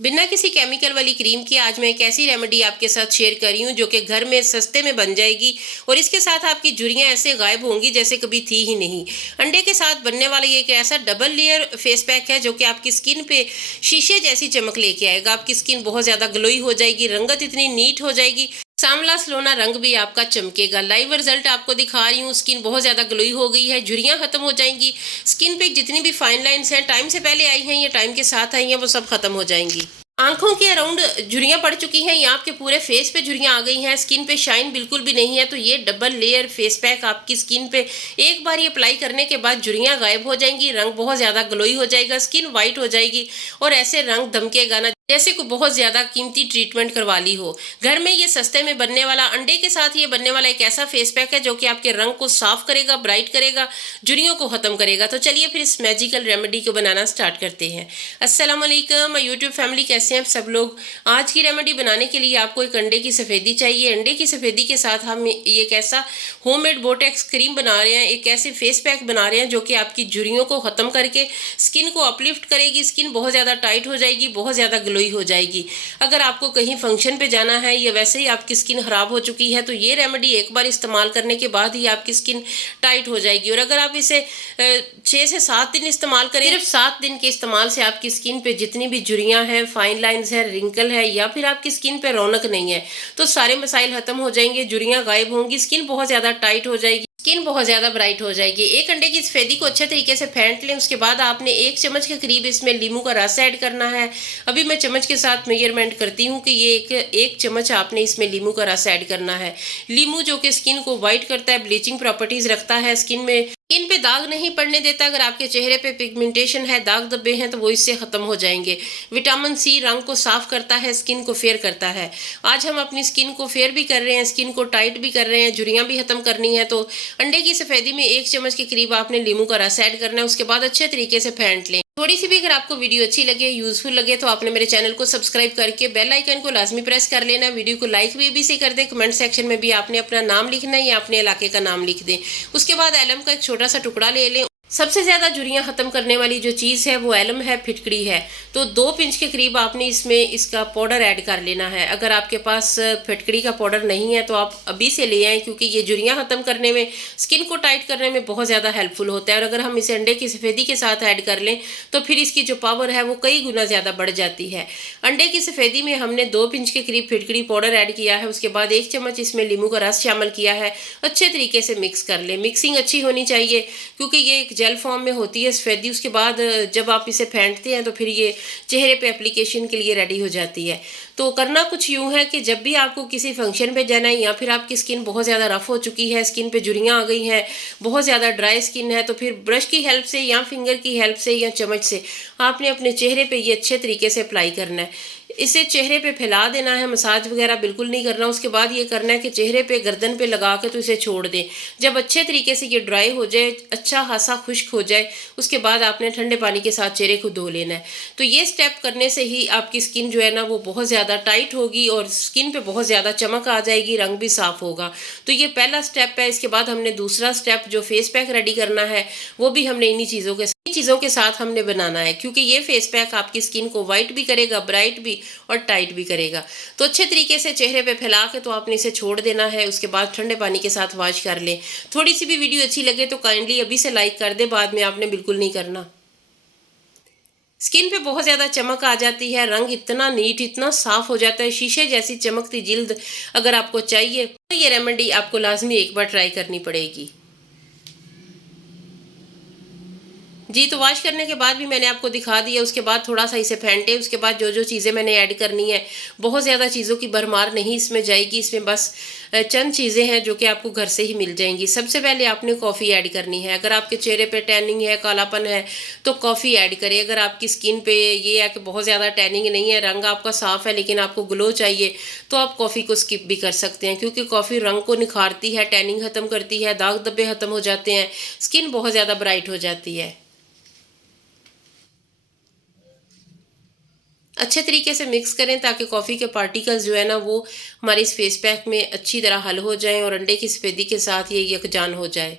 बिना किसी केमिकल वाली क्रीम के आज मैं एक ऐसी रेमेडी आपके साथ शेयर कर रही हूँ जो कि घर में सस्ते में बन जाएगी और इसके साथ आपकी झुर्रियाँ ऐसे गायब होंगी जैसे कभी थी ही नहीं। अंडे के साथ बनने वाला ये एक ऐसा डबल लेयर फेस पैक है जो कि आपकी स्किन पे शीशे जैसी चमक लेके आएगा। आपकी स्किन बहुत ज़्यादा ग्लोई हो जाएगी, रंगत इतनी नीट हो जाएगी, सांवला सलोना रंग भी आपका चमकेगा। लाइव रिजल्ट आपको दिखा रही हूँ। स्किन बहुत ज़्यादा ग्लोई हो गई है, झुर्रियाँ खत्म हो जाएंगी, स्किन पे जितनी भी फाइन लाइंस हैं टाइम से पहले आई हैं या टाइम के साथ आई हैं वो सब खत्म हो जाएंगी। आंखों के अराउंड झुर्रियां पड़ चुकी हैं या आपके पूरे फेस पे झुर्रियां आ गई हैं, स्किन पे शाइन बिल्कुल भी नहीं है, तो ये डबल लेयर फेस पैक आपकी स्किन पे एक बार ये अप्लाई करने के बाद झुर्रियां गायब हो जाएंगी, रंग बहुत ज़्यादा ग्लोई हो जाएगा, स्किन वाइट हो जाएगी और ऐसे रंग दमकेगा ना जैसे को बहुत ज़्यादा कीमती ट्रीटमेंट करवा ली हो। घर में ये सस्ते में बनने वाला, अंडे के साथ ये बनने वाला एक ऐसा फेस पैक है जो कि आपके रंग को साफ करेगा, ब्राइट करेगा, झुर्रियों को ख़त्म करेगा। तो चलिए फिर इस मैजिकल रेमेडी को बनाना स्टार्ट करते हैं। अस्सलाम वालेकुम यूट्यूब फैमिली, कैसे हैं आप सब लोग। आज की रेमेडी बनाने के लिए आपको एक अंडे की सफ़ेदी चाहिए। अंडे की सफ़ेदी के साथ हम ये एक ऐसा होममेड बोटेक्स क्रीम बना रहे हैं, एक ऐसे फेस पैक बना रहे हैं जो कि आपकी झुर्रियों को ख़त्म करके स्किन को अपलिफ्ट करेगी। स्किन बहुत ज़्यादा टाइट हो जाएगी, बहुत ज़्यादा ग्लोई हो जाएगी। अगर आपको कहीं फंक्शन पे जाना है या वैसे ही आपकी स्किन खराब हो चुकी है तो ये रेमेडी एक बार इस्तेमाल करने के बाद ही आपकी स्किन टाइट हो जाएगी। और अगर आप इसे 6 से 7 दिन इस्तेमाल करें, सिर्फ 7 दिन के इस्तेमाल से आपकी स्किन पे जितनी भी झुर्रियां हैं, फाइन लाइंस है, रिंकल है या फिर आपकी स्किन पे रौनक नहीं है तो सारे मसाइल खत्म हो जाएंगे, झुर्रियां गायब होंगी, स्किन बहुत ज़्यादा टाइट हो जाएगी, स्किन बहुत ज़्यादा ब्राइट हो जाएगी। एक अंडे की सफेदी को अच्छे तरीके से फेंट लें। उसके बाद आपने 1 चम्मच के करीब इसमें नींबू का रस ऐड करना है। अभी मैं चम्मच के साथ मेजरमेंट करती हूँ कि ये एक चम्मच आपने इसमें नींबू का रस ऐड करना है। नींबू जो कि स्किन को वाइट करता है, ब्लीचिंग प्रॉपर्टीज रखता है, स्किन पे दाग नहीं पड़ने देता। अगर आपके चेहरे पे पिगमेंटेशन है, दाग धब्बे हैं तो वो इससे ख़त्म हो जाएंगे। विटामिन सी रंग को साफ करता है, स्किन को फेयर करता है। आज हम अपनी स्किन को फेयर भी कर रहे हैं, स्किन को टाइट भी कर रहे हैं, झुर्रियाँ भी खत्म करनी है। तो अंडे की सफ़ेदी में 1 चम्मच के करीब आपने नींबू का रस ऐड करना है। उसके बाद अच्छे तरीके से फेंट लें। थोड़ी सी भी अगर आपको वीडियो अच्छी लगे, यूजफुल लगे तो आपने मेरे चैनल को सब्सक्राइब करके बेल आइकन को लाजमी प्रेस कर लेना। वीडियो को लाइक भी से कर दे। कमेंट सेक्शन में भी आपने अपना नाम लिखना है या अपने इलाके का नाम लिख दें। उसके बाद एलम का एक छोटा सा टुकड़ा ले लें। सबसे ज़्यादा झुर्रियाँ ख़त्म करने वाली जो चीज़ है वो एलम है, फिटकड़ी है। तो 2 पिंच के करीब आपने इसमें इसका पाउडर ऐड कर लेना है। अगर आपके पास फिटकड़ी का पाउडर नहीं है तो आप अभी से ले आएँ, क्योंकि ये झुर्रियाँ ख़त्म करने में, स्किन को टाइट करने में बहुत ज़्यादा हेल्पफुल होता है। और अगर हम इसे अंडे की सफ़ेदी के साथ ऐड कर लें तो फिर इसकी जो पावर है वो कई गुना ज़्यादा बढ़ जाती है। अंडे की सफ़ेदी में हमने 2 पिंच के करीब फिटकड़ी पाउडर ऐड किया है। उसके बाद 1 चम्मच इसमें नींबू का रस शामिल किया है। अच्छे तरीके से मिक्स कर लें। मिक्सिंग अच्छी होनी चाहिए क्योंकि ये एक जेल फॉर्म में होती है सफ़ेदी। उसके बाद जब आप इसे फेंटते हैं तो फिर ये चेहरे पे एप्लीकेशन के लिए रेडी हो जाती है। तो करना कुछ यूँ है कि जब भी आपको किसी फंक्शन पे जाना है या फिर आपकी स्किन बहुत ज़्यादा रफ हो चुकी है, स्किन पे झुर्रियाँ आ गई हैं, बहुत ज़्यादा ड्राई स्किन है, तो फिर ब्रश की हेल्प से या फिंगर की हेल्प से या चम्मच से आपने अपने चेहरे पे ये अच्छे तरीके से अप्लाई करना है। इसे चेहरे पे फैला देना है, मसाज वगैरह बिल्कुल नहीं करना। उसके बाद ये करना है कि चेहरे पे, गर्दन पे लगा के तो इसे छोड़ दें। जब अच्छे तरीके से ये ड्राई हो जाए, अच्छा खासा खुश्क हो जाए, उसके बाद आपने ठंडे पानी के साथ चेहरे को धो लेना है। तो ये स्टेप करने से ही आपकी स्किन जो है ना वो बहुत ज़्यादा टाइट होगी और स्किन पे बहुत ज़्यादा चमक आ जाएगी, रंग भी साफ़ होगा। तो ये पहला स्टेप है। इसके बाद हमने दूसरा स्टेप जो फेस पैक रेडी करना है वो भी हमने इन्हीं चीज़ों के साथ हमने बनाना है, क्योंकि ये फेस पैक आपकी स्किन को वाइट भी करेगा, ब्राइट भी और टाइट भी करेगा। तो अच्छे तरीके से चेहरे पे फैला के तो आपने इसे छोड़ देना है। उसके बाद ठंडे पानी के साथ वॉश कर लें। थोड़ी सी भी वीडियो अच्छी लगे तो काइंडली अभी से लाइक कर दे, बाद में आपने बिल्कुल नहीं करना। स्किन पे बहुत ज़्यादा चमक आ जाती है, रंग इतना नीट, इतना साफ हो जाता है, शीशे जैसी चमकती जिल्द अगर आपको चाहिए तो ये रेमेडी आपको लाजमी एक बार ट्राई करनी पड़ेगी। जी, तो वॉश करने के बाद भी मैंने आपको दिखा दिया। उसके बाद थोड़ा सा इसे फेंटे। उसके बाद जो जो चीज़ें मैंने ऐड करनी है, बहुत ज़्यादा चीज़ों की भरमार नहीं इसमें जाएगी। इसमें बस चंद चीज़ें हैं जो कि आपको घर से ही मिल जाएंगी। सबसे पहले आपने कॉफ़ी ऐड करनी है। अगर आपके चेहरे पे टैनिंग है, कालापन है तो कॉफ़ी ऐड करें। अगर आपकी स्किन पे ये है कि बहुत ज़्यादा टैनिंग नहीं है, रंग आपका साफ़ है लेकिन आपको ग्लो चाहिए, तो आप कॉफ़ी को स्किप भी कर सकते हैं, क्योंकि कॉफ़ी रंग को निखारती है, टैनिंग ख़त्म करती है, दाग धब्बे ख़त्म हो जाते हैं, स्किन बहुत ज़्यादा ब्राइट हो जाती है। अच्छे तरीके से मिक्स करें ताकि कॉफ़ी के पार्टिकल्स जो है ना वो हमारे इस फेस पैक में अच्छी तरह हल हो जाएं और अंडे की सफ़ेदी के साथ ये यकजान हो जाए।